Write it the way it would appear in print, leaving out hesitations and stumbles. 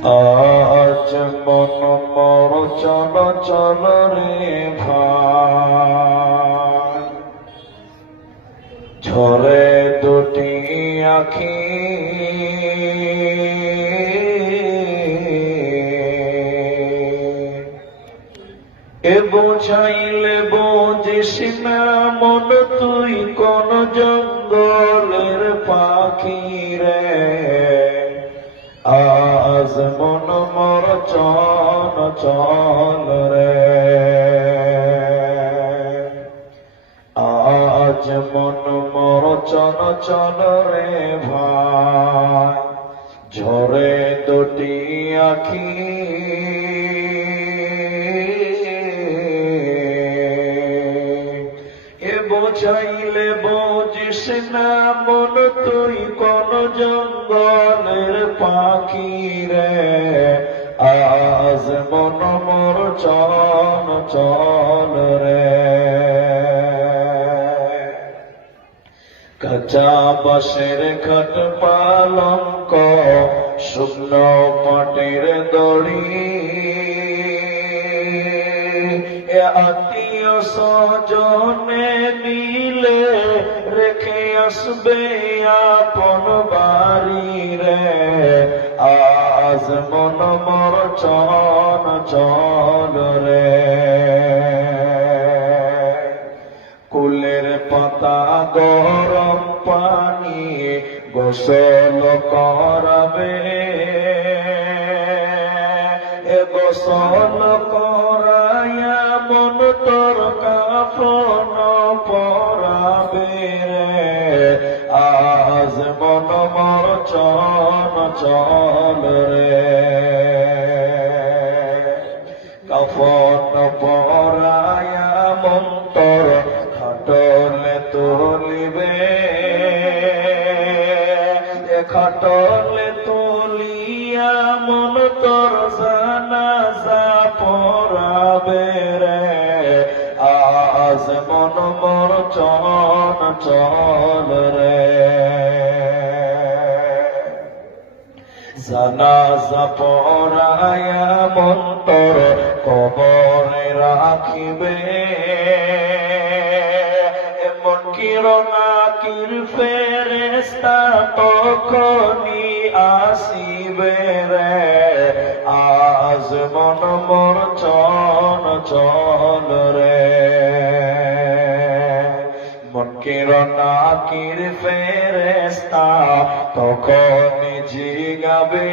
আজ মন মর চল চল রে ভাই, ঝরে দুটি আখি এ বোঝাইলে বোঝিস না মন তুই কোন জঙ্গলের পাখি রে। আজ মন মর চল চল রে, আজ মন মর চল চল রে ভাই, ঝরে দুটি আখি এ বোঝাইলে বোঝিস না মন তুই কোন জঙ্গলের পাখি রে। আজ মন মোর চল চল রে, কাঁচা বাঁশের খাট পালঙ্ক শুকনো পাটের দড়ি, আত্মীয় স্বজনে নিলে রেখে আসবে আপন বাড়ি রে। আজ মন মর চল চল রে, কুলের পাতা গরম পানি গোসল করাবে, গোসল করাইয়া মন তোর কাফন পরাবে রে। আজ মন মর চল চল রে, কাফন পরাইয়া মন তোর খাটলে তুলিবে, খাটলে তুলিয়া মন তোর জানাজা পড়াবে রে। আজ মন মোর চল চল রে, জানাজা পড়াইয়া মন তোর কবরে রাখিবে, মুনকির নাকির ফেরেশতা তখনই আসিবে রে। আজ মন মোর চল চল রে, মুনকির নাকির ফেরেশতা তখনই জিগাবে।